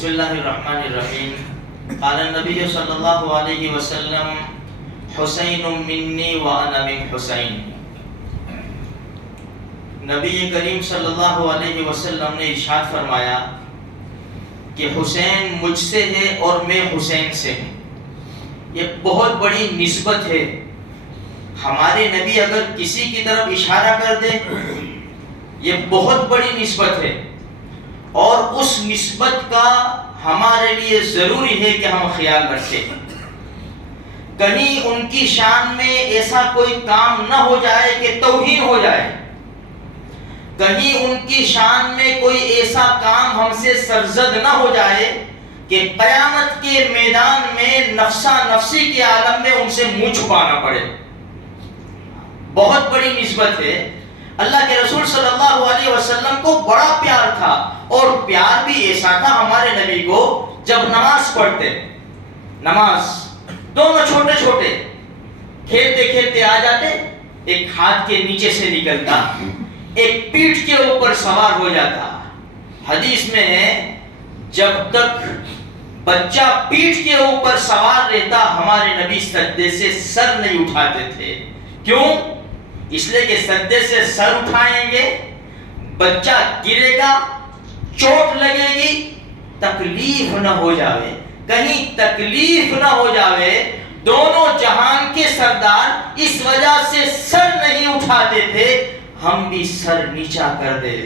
بسم اللہ الرحمن الرحیم قال النبی صلی اللہ علیہ وسلم حسین منی وانا من حسین. نبی کریم صلی اللہ علیہ وسلم نے ارشاد فرمایا کہ حسین مجھ سے ہے اور میں حسین سے ہوں. یہ بہت بڑی نسبت ہے. ہمارے نبی اگر کسی کی طرف اشارہ کر دے یہ بہت بڑی نسبت ہے، اور اس نسبت کا ہمارے لیے ضروری ہے کہ ہم خیال رکھیں. کہیں ان کی شان میں ایسا کوئی کام نہ ہو جائے کہ توہین ہو جائے، کہیں ان کی شان میں کوئی ایسا کام ہم سے سرزد نہ ہو جائے کہ قیامت کے میدان میں نفسا نفسی کے عالم میں ان سے منہ چھپانا پڑے. بہت بڑی نسبت ہے. اللہ کے رسول صلی اللہ علیہ وسلم کو بڑا پیار تھا، اور پیار بھی ایسا تھا ہمارے نبی کو. جب نماز پڑھتے، نماز دونوں چھوٹے چھوٹے کھیلتے کھیلتے آ جاتے، ایک ہاتھ کے نیچے سے نکلتا، ایک پیٹھ کے اوپر سوار ہو جاتا. حدیث میں ہے جب تک بچہ پیٹھ کے اوپر سوار رہتا ہمارے نبی سجدے سے سر نہیں اٹھاتے تھے. کیوں؟ اس لیے کہ سجدے سے سر اٹھائیں گے بچہ گرے گا، چوٹ لگے گی، تکلیف نہ ہو جاوے، کہیں تکلیف نہ ہو جاوے. دونوں جہان کے سردار اس وجہ سے سر نہیں اٹھاتے تھے. ہم بھی سر نیچا کر دے،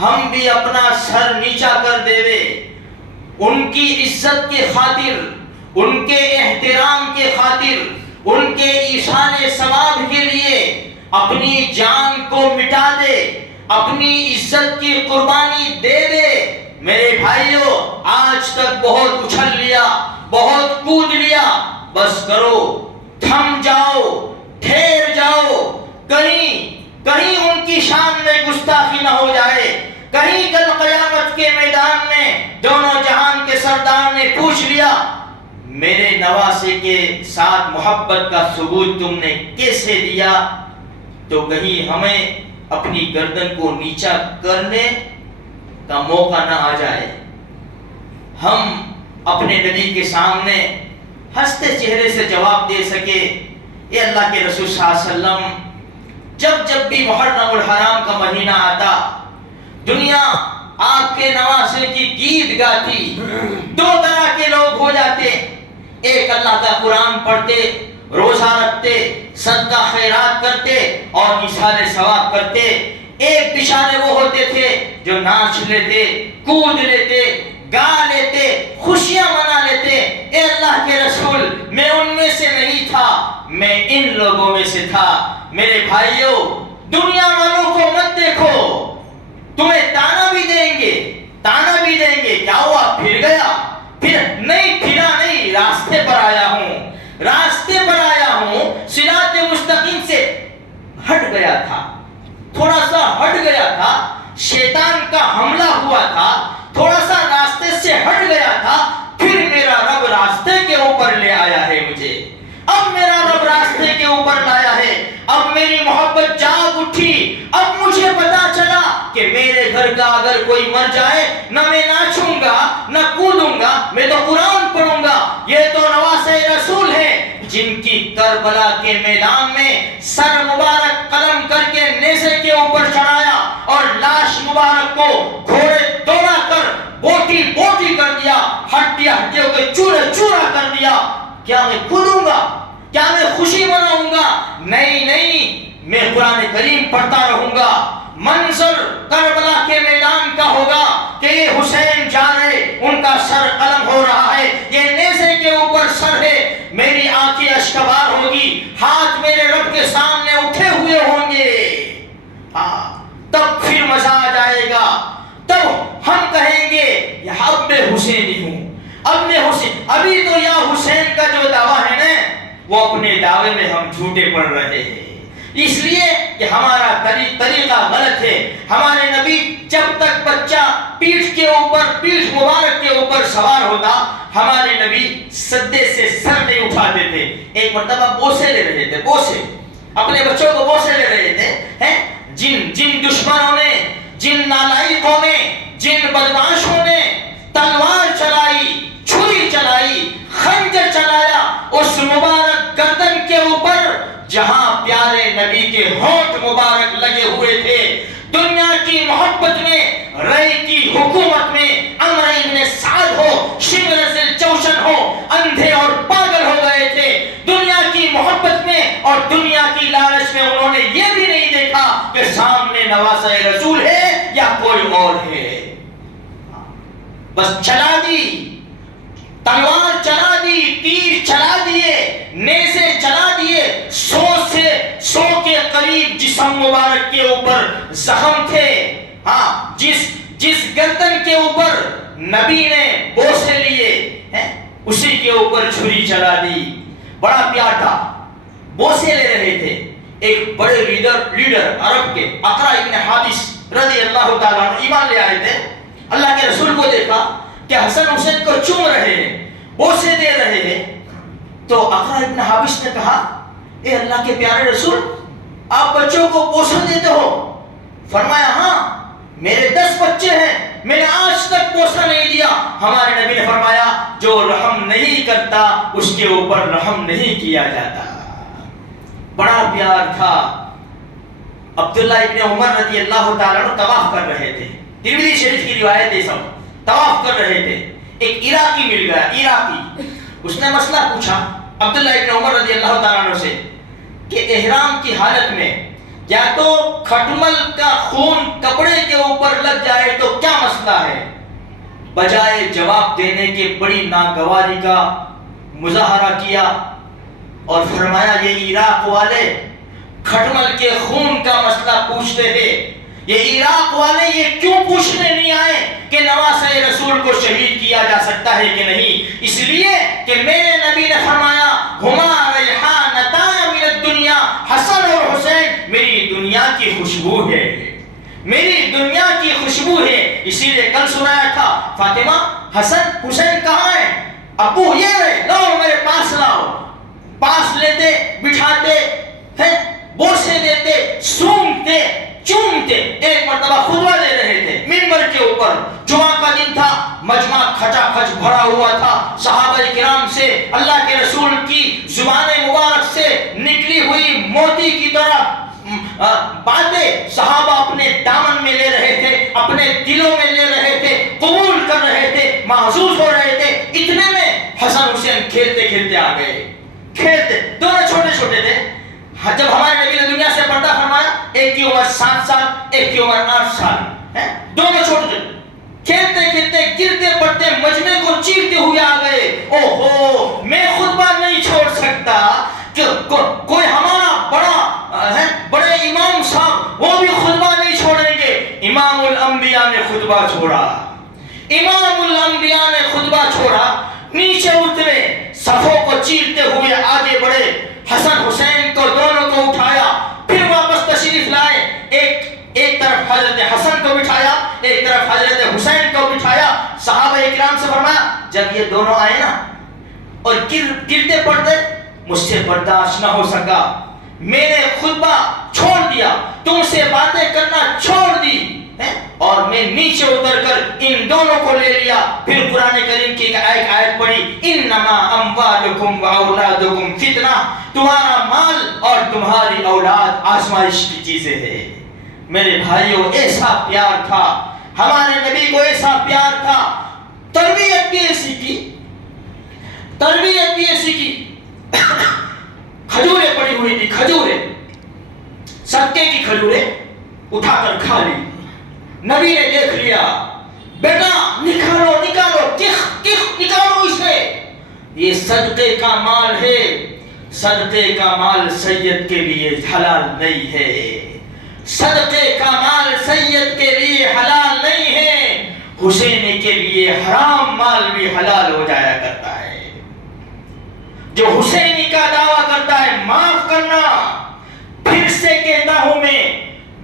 ہم بھی اپنا سر نیچا کر دے. ان کی عزت کے خاطر، ان کے احترام کے خاطر، ان کے ایشان ثواب کے لیے اپنی جان کو مٹا دے، اپنی عزت کی قربانی دے دے. میرے بھائیو، آج تک بہت اچھل لیا، بہت کود لیا، بس کرو، تھم جاؤ، ٹھہر جاؤ. کہیں ان کی شان میں گستاخی نہ ہو جائے. کہیں کل قیامت کے میدان میں دونوں جہان کے سردار نے پوچھ لیا میرے نواسے کے ساتھ محبت کا ثبوت تم نے کیسے دیا، تو کہیں ہمیں اپنی گردن کو نیچا کرنے کا موقع نہ آ جائے. ہم اپنے نبی کے سامنے ہنستے چہرے سے جواب دے سکے. اے اللہ کے رسول صلی اللہ علیہ وسلم، جب بھی محرم الحرام کا مہینہ آتا دنیا آپ کے نواسے کی گیت گاتی. دو طرح کے لوگ ہو جاتے، ایک اللہ کا قرآن پڑھتے، روزہ رکھتے، صدقہ خیرات کرتے اور اظہار ثواب کرتے. ایک بشارے وہ ہوتے تھے جو ناچ لیتے، کود لیتے، گا لیتے، خوشیاں منا لیتے. اے اللہ کے رسول، میں ان میں سے نہیں تھا، میں ان لوگوں میں سے تھا. میرے بھائیوں، دنیا والوں کو مت دیکھو، تمہیں تانا بھی دیں گے، تانا بھی دیں گے. کیا ہوا؟ پھر گیا؟ پھر نہیں، پھرا نہیں، راستے پر آیا ہوں، راستے پر آیا ہوں. صراط مستقیم سے ہٹ گیا تھا، تھوڑا سا ہٹ گیا تھا، شیطان کا حملہ ہوا تھا، تھوڑا سا راستے سے ہٹ گیا تھا. پھر میرا رب راستے کے اوپر لے آیا ہے مجھے. اب میرا رب راستے کے اوپر لایا ہے. اب میری محبت جاگ اٹھی. اب مجھے پتا چلا کہ میرے گھر کا اگر کوئی مر جائے، نہ میں ناچوں گا، نہ کودوں گا، میں تو قرآن پڑھوں گا. یہ تو نواسے رسول ہیں جن کی کربلا کے میدان میں سر مبارک قلم کر کے نیزے کے اوپر چڑھایا اور لاش مبارک کو گھوڑے دوڑا کر بوٹی بوٹی کر دیا، ہڈیوں کے چورے چورا کر دیا. کیا میں کودوں گا؟ کیا میں خوشی مناؤں گا؟ نہیں نہیں، میں قرآن کریم پڑھتا رہوں گا. منظر کربلا کے میدان کا ہوگا کہ یہ حسین جا رہے، ان کا سر قلم ہو رہا ہے، یہ نیزے کے اوپر سر ہے. میری آنکھیں اشکبار ہوگی، ہاتھ میرے رب کے سامنے اٹھے ہوئے ہوں گے. تب پھر مزہ آ جائے گا. تب ہم کہیں گے اب میں حسینی ہوں، اب میں حسین. ابھی تو یا حسین کا جو دعویٰ ہے نا، وہ اپنے دعوے میں ہم جھوٹے پڑ رہے ہیں، اس لیے کہ ہمارا طریقہ غلط ہے. ہمارے نبی جب تک بچہ پیٹھ کے اوپر، پیٹھ مبارک کے اوپر سوار ہوتا، ہمارے نبی سجدے سے سر نہیں اٹھاتے تھے. ایک مرتبہ بوسے لے رہے تھے، بوسے، اپنے بچوں کو بوسے لے رہے تھے. جن دشمنوں نے، جن نالائقوں نے، جن بدماشوں نے تلوار نبی کے ہونٹ مبارک لگے ہوئے تھے. دنیا کی محبت میں، رے کی حکومت میں عمرو ابن سعد ہو، شمر ذوالجوشن ہو، اندھے اور پاگل ہو گئے تھے. دنیا کی محبت میں اور دنیا کی لالچ میں انہوں نے یہ بھی نہیں دیکھا کہ سامنے نواسہ رسول ہے یا کوئی اور ہے. بس چلا دی، تلوار چلا دی، تیر چلا دیے، نیزے چلا دیے. 100 کے قریب جسم مبارک کے اوپر زخم تھے. ہاں، جس گردن کے اوپر نبی نے بوسے لیے اسی کے اوپر چھری چلا دی. بڑا پیار تھا، بوسے لے رہے تھے. ایک بڑے لیڈر عرب کے اقرا ابن حابس رضی اللہ تعالیٰ عنہ ایمان لے آئے تھے. اللہ کے رسول کو دیکھا کہ حسن حسین کو چوم رہے ہیں، بوسے دے رہے ہیں. تو اقرا ابن حابس نے کہا، اے اللہ کے پیارے رسول، آپ بچوں کو بوسہ دیتے ہو؟ فرمایا، ہاں، میرے 10 بچے ہیں، میں نے آج تک بوسہ نہیں دیا. ہمارے نبی نے فرمایا، جو رحم نہیں کرتا اس کے اوپر رحم نہیں کیا جاتا. بڑا پیار تھا. عبداللہ ابن عمر رضی اللہ تعالیٰ عنہ طواف کر رہے تھے. ترمذی شریف کی روایت ہے، سب طواف کر رہے تھے. ایک عراقی مل گیا، عراقی. اس نے مسئلہ پوچھا عبداللہ ابن عمر رضی اللہ تعالیٰ عنہ سے کہ احرام کی حالت میں یا تو کھٹمل کا خون کپڑے کے اوپر لگ جائے تو کیا مسئلہ ہے؟ بجائے جواب دینے کے بڑی ناگواری کا مظاہرہ کیا اور فرمایا، یہ عراق والے کھٹمل کے خون کا مسئلہ پوچھتے ہیں. یہ عراق والے یہ کیوں پوچھنے نہیں آئے کہ نواسہ رسول کو شہید کیا جا سکتا ہے کہ نہیں؟ اس لیے کہ میرے نبی نے فرمایا، ہما ریحانتان من الدنیا، حسن اور حسین میری دنیا کی خوشبو ہے، میری دنیا کی خوشبو ہے. اسی لیے کل سنایا تھا، فاطمہ حسن حسین کہاں ہے؟ ابو یہ رہے، لاؤ میرے پاس لاؤ. پاس لیتے، بٹھاتے ہیں، بوسے دیتے، سونگتے، چومتے. ایک مرتبہ خطبہ دے رہے تھے منبر کے اوپر. جمعہ کا دن تھا، مجمع کھچا کھچ بھرا ہوا تھا. صحابہ کرام سے اللہ کے رسول کی زبان مبارک سے نکلی ہوئی موتی کی طرح باتیں صحابہ اپنے دامن میں لے رہے تھے، اپنے دلوں میں لے رہے تھے، قبول کر رہے تھے، محسوس ہو رہے تھے. اتنے میں حسن حسین کھیلتے کھیلتے آ گئے. کھیلتے، دونوں چھوٹے چھوٹے تھے. جب ہمارے نبی نے دنیا سے پردہ فرمایا، ایک کی عمر 7 سال، ایک کی عمر 8 سال. دونوں چھوٹے چھوٹے کھیلتے کھیلتے گرتے پڑتے مجمع کو چیرتے ہوئے آ گئے. اوہو، میں خطبہ نہیں چھوڑ سکتا کہ کوئی ہمارا بڑے امام صاحب وہ بھی خطبہ نہیں چھوڑیں گے. امام الانبیاء نے خطبہ چھوڑا، امام الانبیاء نے خطبہ چھوڑا. نیچے اترے، صفوں کو چیرتے ہوئے آگے بڑھے، حسن حسین کو دونوں کو اٹھایا، پھر واپس تشریف لائے. ایک طرف حضرت حسن کو بٹھایا، ایک طرف حضرت حسین کو بٹھایا. صحابہ اکرام سے فرمایا، جب یہ دونوں آئے نا اور گرتے پڑتے، مجھ سے برداشت نہ ہو سکا، میں نے خطبہ چھوڑ دیا، تم سے باتیں کرنا چھوڑ دی اور میں نیچے اتر کر ان دونوں کو لے لیا. پھر قرآن کریم کی ایک آیت پڑھی، انما اموالکم واولادکم فتنہ، تمہارا مال اور تمہاری اولاد آزمائش کی چیزیں ہیں. میرے بھائیوں، ایسا پیار تھا ہمارے نبی کو، ایسا پیار تھا. تربیت بھی ایسی کی، تربیت بھی ایسی کی. کھجوریں پڑی ہوئی تھی، کھجوریں، صدقے کی کھجوریں اٹھا کر کھا لی. نبی نے دیکھ لیا، بیٹا نکالو نکالو، کخ نکالو اسے، یہ صدقے کا مال ہے. صدقے کا مال سید کے لیے حلال نہیں ہے، صدقے کا مال سید کے لیے حلال نہیں ہے. حسین کے لیے حرام مال بھی حلال ہو جایا کرتا ہے. جو حسینی کا دعویٰ کرتا ہے، معاف کرنا، پھر سے کہتا ہوں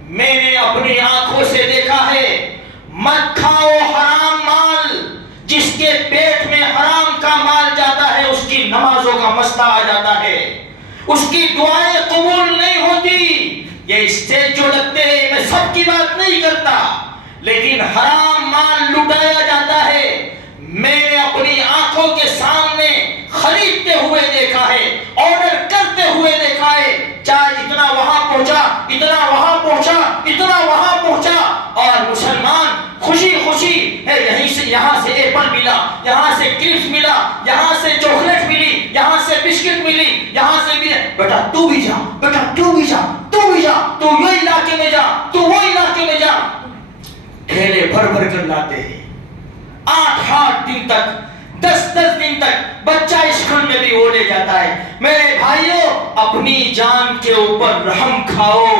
میں نے اپنی آنکھوں سے دیکھا ہے، مت کھاؤ حرام مال. جس کے پیٹ میں حرام کا مال جاتا ہے اس کی نمازوں کا مسئلہ آ جاتا ہے، اس کی دعائیں قبول نہیں ہوتی. یہ اسٹیج جو لگتے ہیں، میں سب کی بات نہیں کرتا، لیکن حرام مال لٹایا جاتا ہے. میں نے اپنی آنکھوں کے سامنے خریدتے ہوئے دیکھا ہے، آرڈر کرتے ہوئے دیکھا ہے. چاہے اتنا وہاں پھل ملا, یہاں سے کرپس ملا, یہاں سے چاکلیٹ ملی, یہاں سے بسکٹ ملی, یہاں سے بھی, بیٹا تو بھی جا, بیٹا تو بھی جا, تو بھی جا, تو یہ علاقے میں جا, تو وہ علاقے میں جا. ٹھیلے بھر بھر کر لاتے ہیں. 8 دن تک, 10 دن تک بچہ اسکول میں بھی اوڑے جاتا ہے. میرے بھائیوں, اپنی جان کے اوپر رحم کھاؤ,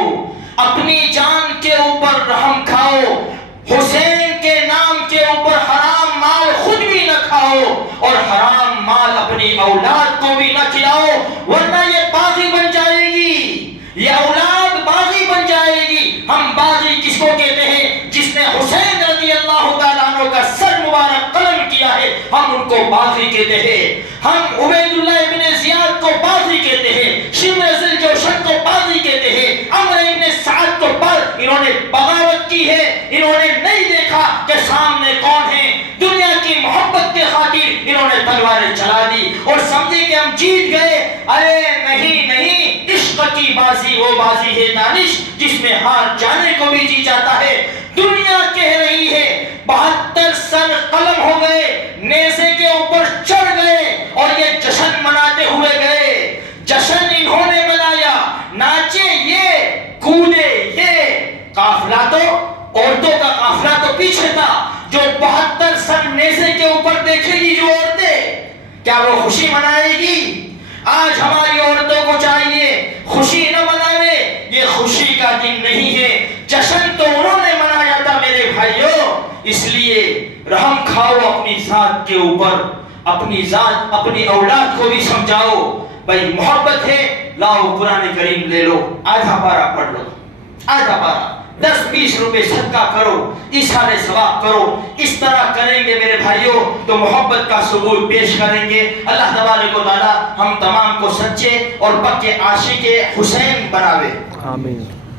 اپنی جان کے اوپر رحم کھاؤ. حسین کے نام کے اوپر حرام مال خود بھی نہ کھاؤ اور حرام مال اپنی اولاد کو بھی نہ کھلاؤ, ورنہ یہ باغی بن جائے گی, یہ اولاد باغی بن جائے گی. ہم باغی کس کو کہتے ہیں؟ جس نے حسین رضی اللہ تعالیٰ عنہ کا سر مبارک قلم کیا ہے, ہم ان کو باغی کہتے ہیں. ہم عبید اللہ ابن زیاد کو باغی کہتے ہیں, شمر ذوالجوشن کو باغی کہتے ہیں, عمرو ابن سعد کو باغی. انہوں نے بغاوت کی ہے, انہوں نے نہیں دیکھا کہ سامنے کون ہے, دنیا کی محبت کے خاطر انہوں نے تلواریں چلا دی اور سمجھے کہ ہم جیت گئے. ارے نہیں نہیں, عشق کی بازی وہ بازی ہے دانش جس میں ہار جانے کو بھی جی جاتا ہے. دنیا کہہ رہی ہے 72 سر قلم ہو گئے, نیزے کے اوپر چڑھ گئے اور یہ جشن مناتے ہوئے گئے. جشن انہوں نے منایا, ناچے یہ, کودے یہ. قافلہ تو عورتوں کا قافلہ تو پیچھے تھا. جو 72 سر نیزے کے اوپر دیکھے گی جو عورتیں, کیا وہ خوشی منائے گی؟ آج ہماری عورتوں کو چاہیے خوشی نہ مناوے, یہ خوشی کا دن نہیں ہے. جشن تو انہوں نے منایا تھا میرے بھائیوں. اس لیے رحم کھاؤ اپنی ذات کے اوپر, اپنی ذات اپنی اولاد کو بھی سمجھاؤ. بھائی محبت ہے, لاؤ قرآن کریم لے لو, آدھا پارہ پڑھ لو, آدھا پارہ, 10-20 روپے صدقہ کرو, ایثار ثواب کرو. اس طرح کریں گے میرے بھائیوں تو محبت کا ثبوت پیش کریں گے. اللہ تبارک و تعالی ہم تمام کو سچے اور پکے عاشق حسین بناوے. آمین.